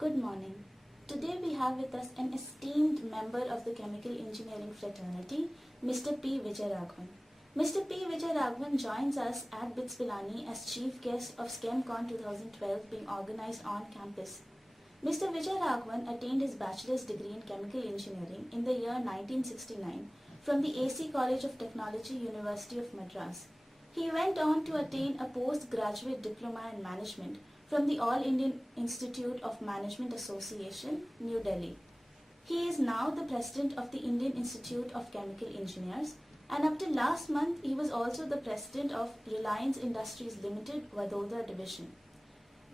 Good morning. Today we have with us an esteemed member of the chemical engineering fraternity, Mr. P. Vijayaraghavan. Mr. P. Vijayaraghavan joins us at BITS Pilani as chief guest of SCHEMCon 2012 being organized on campus. Mr. Vijayaraghavan attained his bachelor's degree in chemical engineering in the year 1969 from the AC College of Technology, University of Madras. He went on to attain a postgraduate diploma in management from the All Indian Institute of Management Association, New Delhi. He is now the president of the Indian Institute of Chemical Engineers, and up till last month he was also the president of Reliance Industries Limited, Vadodara division.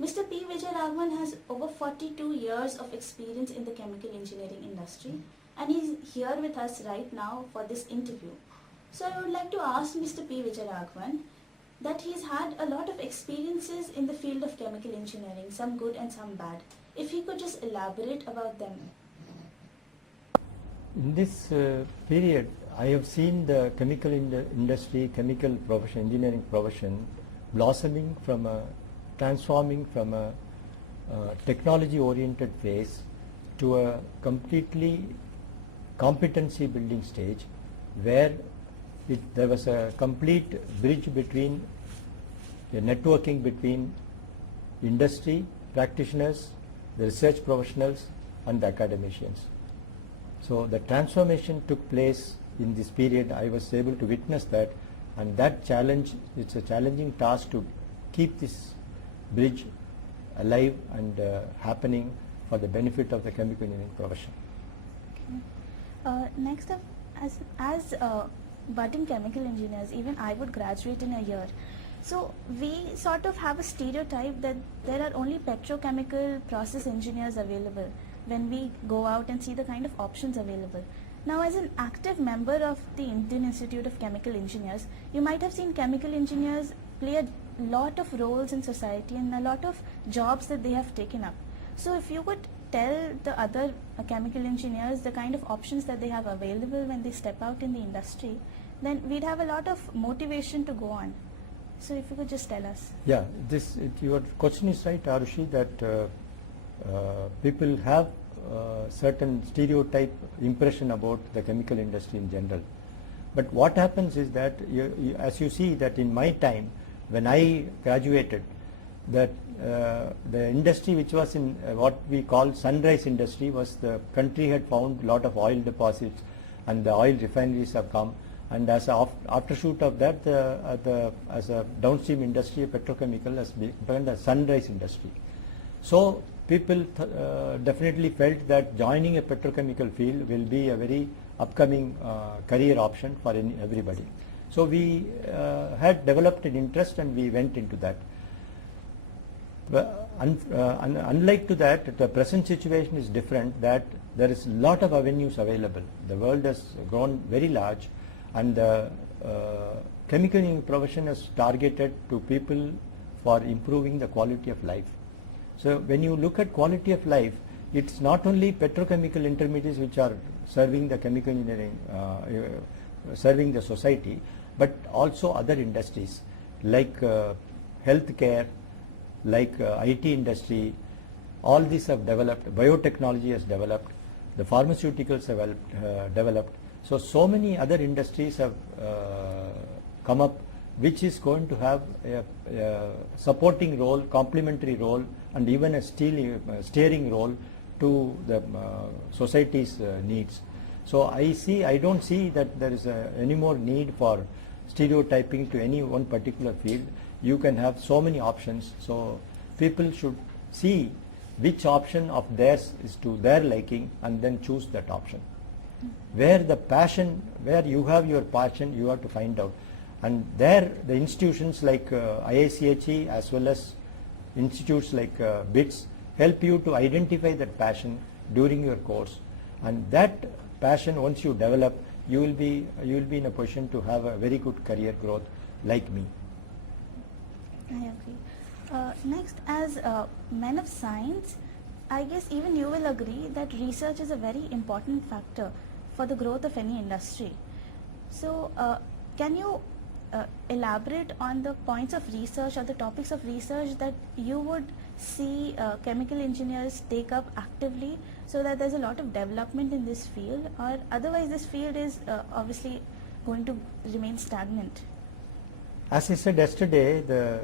Mr. P. Vijayaraghavan has over 42 years of experience in the chemical engineering industry, and he is here with us right now for this interview. So I would like to ask Mr. P. Vijayaraghavan that he's had a lot of experiences in the field of chemical engineering, some good and some bad. If he could just elaborate about them. In this period, I have seen the chemical industry, chemical profession, engineering profession blossoming from transforming from a technology-oriented phase to a completely competency building stage where there was a complete bridge between the networking between industry, practitioners, the research professionals and the academicians. So the transformation took place in this period. I was able to witness that, and that challenge, it's a challenging task to keep this bridge alive and happening for the benefit of the chemical engineering profession. Okay. Next up, as budding chemical engineers, even I would graduate in a year. So we sort of have a stereotype that there are only petrochemical process engineers available when we go out and see the kind of options available. Now, as an active member of the Indian Institute of Chemical Engineers, you might have seen chemical engineers play a lot of roles in society and a lot of jobs that they have taken up. So if you could tell the other chemical engineers the kind of options that they have available when they step out in the industry, then we'd have a lot of motivation to go on. So if you could just tell us. Yeah, your question is right, Arushi, that people have certain stereotype impression about the chemical industry in general. But what happens is that, as you see that in my time, when I graduated, that the industry which was in what we call sunrise industry was the country had found a lot of oil deposits and the oil refineries have come, and as an aftershoot of that, as a downstream industry, petrochemical has become a sunrise industry. So people definitely felt that joining a petrochemical field will be a very upcoming career option for everybody. So we had developed an interest and we went into that. Unlike to that, the present situation is different, that there is a lot of avenues available. The world has grown very large, and the chemical engineering profession is targeted to people for improving the quality of life. So when you look at quality of life, it's not only petrochemical intermediates which are serving the chemical engineering, serving the society, but also other industries like healthcare, like IT industry. All these have developed, biotechnology has developed, the pharmaceuticals have developed. So many other industries have come up, which is going to have a supporting role, complementary role, and even a steering role to the society's needs. So I don't see that there is any more need for stereotyping to any one particular field. You can have so many options, so people should see which option of theirs is to their liking and then choose that option. Where the passion, where you have your passion, you have to find out. And there the institutions like IICHE as well as institutes like BITS help you to identify that passion during your course. And that passion, once you develop, you will be in a position to have a very good career growth like me. I agree. Next, as men of science, I guess even you will agree that research is a very important factor for the growth of any industry. So can you elaborate on the points of research or the topics of research that you would see chemical engineers take up actively so that there's a lot of development in this field, or otherwise this field is obviously going to remain stagnant? As I said yesterday, the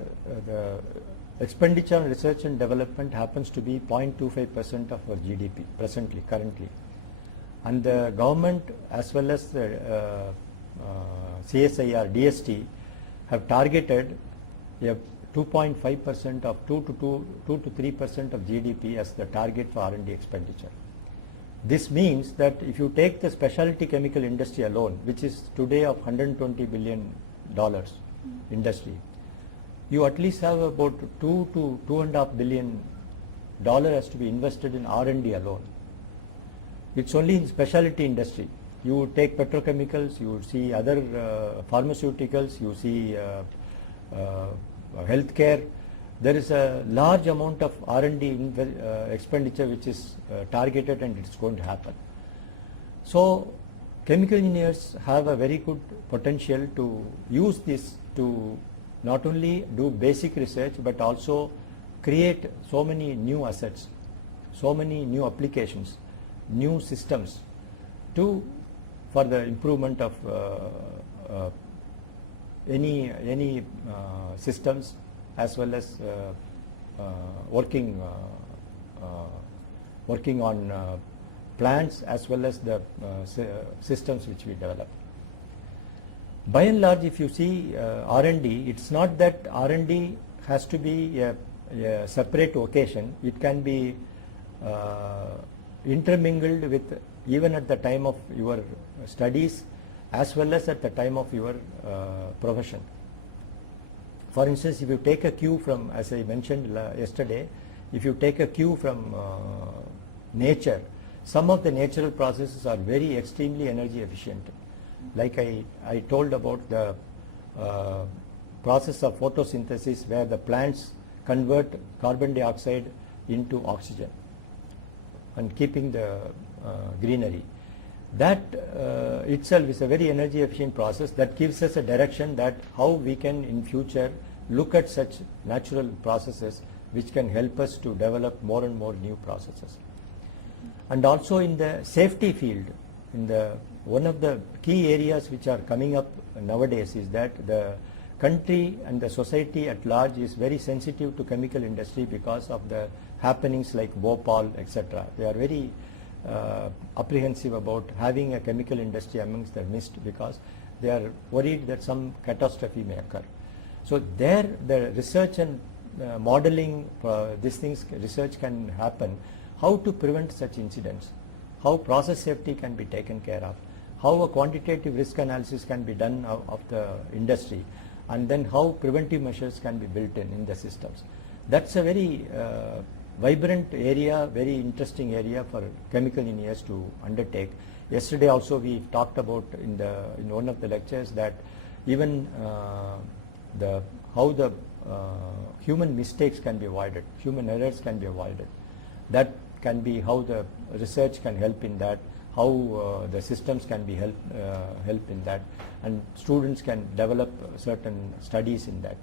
expenditure on research and development happens to be 0.25% of our GDP currently. And the government as well as the CSIR, DST have targeted a 2.5% of 2 to 3% of GDP as the target for R&D expenditure. This means that if you take the specialty chemical industry alone, which is today of $120 billion industry, you at least have about $2 to $2.5 billion has to be invested in R&D alone. It's only in specialty industry. You take petrochemicals, you see other pharmaceuticals, you see healthcare. There is a large amount of R&D expenditure which is targeted, and it's going to happen. So chemical engineers have a very good potential to use this to not only do basic research but also create so many new assets, so many new applications, new systems for the improvement of any systems, as well as working on plants as well as the systems which we develop. By and large, if you see R&D, it's not that R&D has to be a separate vocation. It can be intermingled with even at the time of your studies as well as at the time of your profession. For instance, if you take a cue from, as I mentioned yesterday, if you take a cue from nature, some of the natural processes are very extremely energy efficient. Like I told about the process of photosynthesis, where the plants convert carbon dioxide into oxygen and keeping the greenery. That itself is a very energy efficient process that gives us a direction that how we can in future look at such natural processes which can help us to develop more and more new processes. And also in the safety field, one of the key areas which are coming up nowadays is that the country and the society at large is very sensitive to chemical industry because of the happenings like Bhopal, etc. They are very apprehensive about having a chemical industry amongst their midst because they are worried that some catastrophe may occur. So there the research and modeling research can happen, how to prevent such incidents, how process safety can be taken care of, how a quantitative risk analysis can be done of the industry, and then how preventive measures can be built in the systems. That's a very vibrant area, very interesting area for chemical engineers to undertake. Yesterday also we talked about in one of the lectures that even how the human mistakes can be avoided, human errors can be avoided. That can be how the research can help in that, how the systems can be help in that, and students can develop certain studies in that.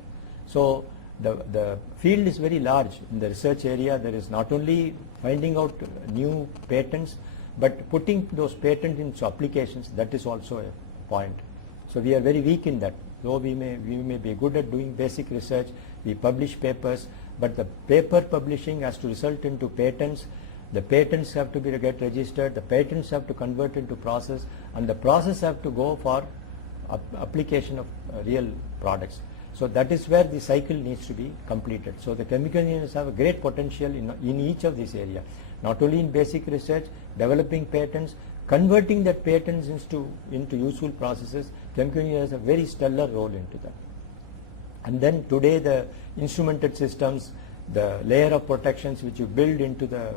So the field is very large. In the research area, there is not only finding out new patents, but putting those patents into applications. That is also a point. So we are very weak in that. Though we may be good at doing basic research, we publish papers, but the paper publishing has to result into patents. The patents have to get registered, the patents have to convert into process, and the process have to go for application of real products. So that is where the cycle needs to be completed. So the chemical engineers have a great potential in each of these areas, not only in basic research, developing patents, converting that patents into useful processes. Chemical engineers have a very stellar role into that. And then today the instrumented systems, the layer of protections which you build into the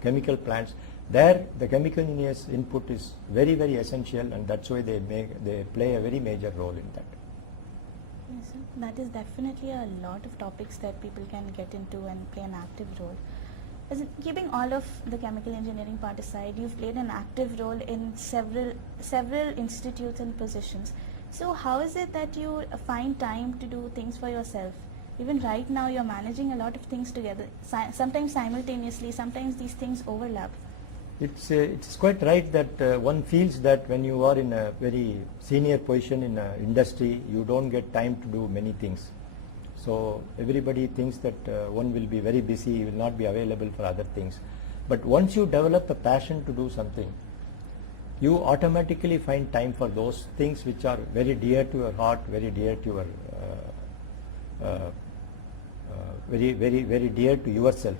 chemical plants, there the chemical engineers input is very, very essential, and that's why they play a very major role in that. Yes, sir. That is definitely a lot of topics that people can get into and play an active role. Keeping all of the chemical engineering part aside, you've played an active role in several institutes and positions. So how is it that you find time to do things for yourself? Even right now you're managing a lot of things together, sometimes simultaneously, sometimes these things overlap. It's quite right that one feels that when you are in a very senior position in an industry, you don't get time to do many things. So everybody thinks that one will be very busy, will not be available for other things. But once you develop a passion to do something, you automatically find time for those things which are very dear to your heart, very dear to your very dear to yourself,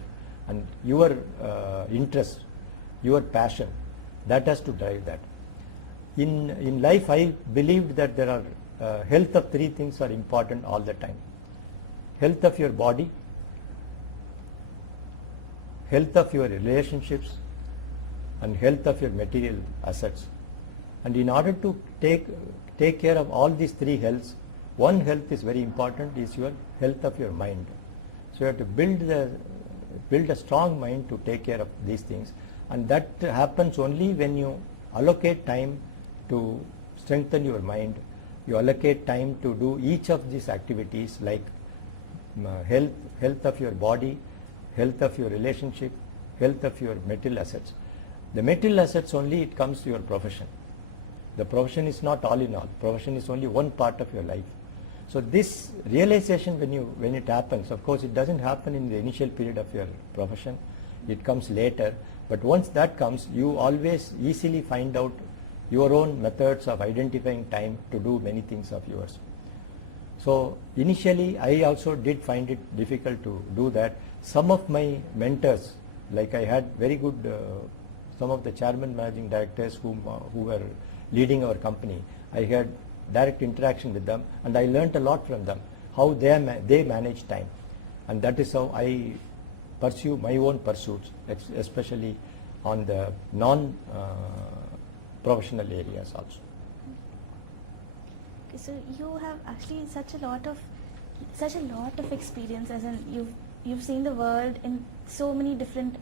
and your interest, your passion, that has to drive that. In life, I believed that there are health of three things are important all the time: health of your body, health of your relationships, and health of your material assets. And in order to take care of all these three healths, one health is very important, is your health of your mind. So you have to build a strong mind to take care of these things, and that happens only when you allocate time to strengthen your mind. You allocate time to do each of these activities, like health of your body, health of your relationship, health of your material assets. The material assets only, it comes to your profession. The profession is not all in all. Profession is only one part of your life. So this realization, when it happens, of course it doesn't happen in the initial period of your profession, it comes later. But once that comes, you always easily find out your own methods of identifying time to do many things of yours. So initially I also did find it difficult to do that. Some of my mentors, like I had very good, some of the chairman, managing directors who were leading our company, I had direct interaction with them, and I learnt a lot from them, how they manage time. And that is how I pursue my own pursuits, especially on the non-professional areas also. Okay, so you have actually such a lot of experience, as in you've seen the world in so many different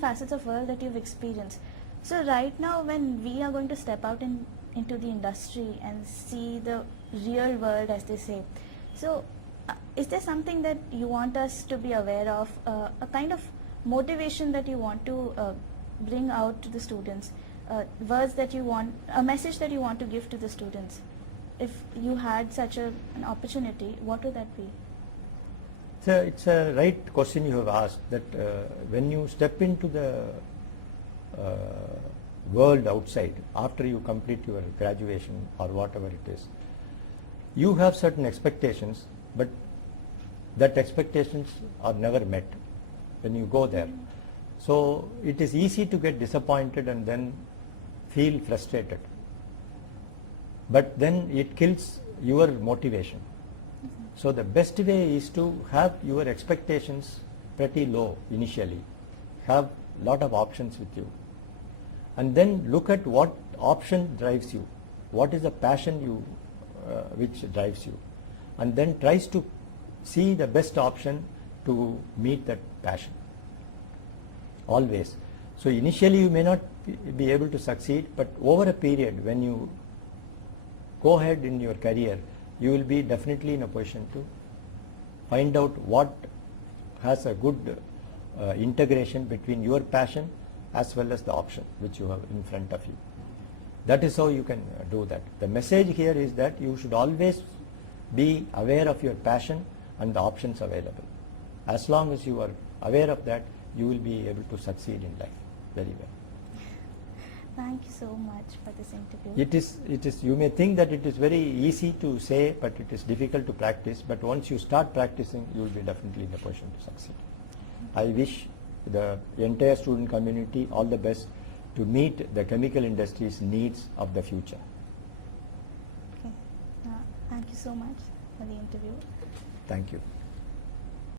facets of world that you've experienced. So right now, when we are going to step out into the industry and see the real world, as they say, so is there something that you want us to be aware of, a kind of motivation that you want to bring out to the students, words that you want, a message that you want to give to the students? If you had such an opportunity, what would that be? So it's a right question you have asked, that when you step into the world outside, after you complete your graduation or whatever it is, you have certain expectations, but that expectations are never met when you go there. So it is easy to get disappointed and then feel frustrated. But then it kills your motivation. So the best way is to have your expectations pretty low initially, have lot of options with you, and then look at what option drives you, what is the passion which drives you, and then tries to see the best option to meet that passion always. So initially you may not be able to succeed, but over a period, when you go ahead in your career, you will be definitely in a position to find out what has a good integration between your passion as well as the option which you have in front of you. That is how you can do that. The message here is that you should always be aware of your passion and the options available. As long as you are aware of that, you will be able to succeed in life very well. Thank you so much for this interview. It is. You may think that it is very easy to say, but it is difficult to practice. But once you start practicing, you will be definitely in a position to succeed. I wish the entire student community all the best to meet the chemical industry's needs of the future. Okay. Thank you so much for the interview. Thank you.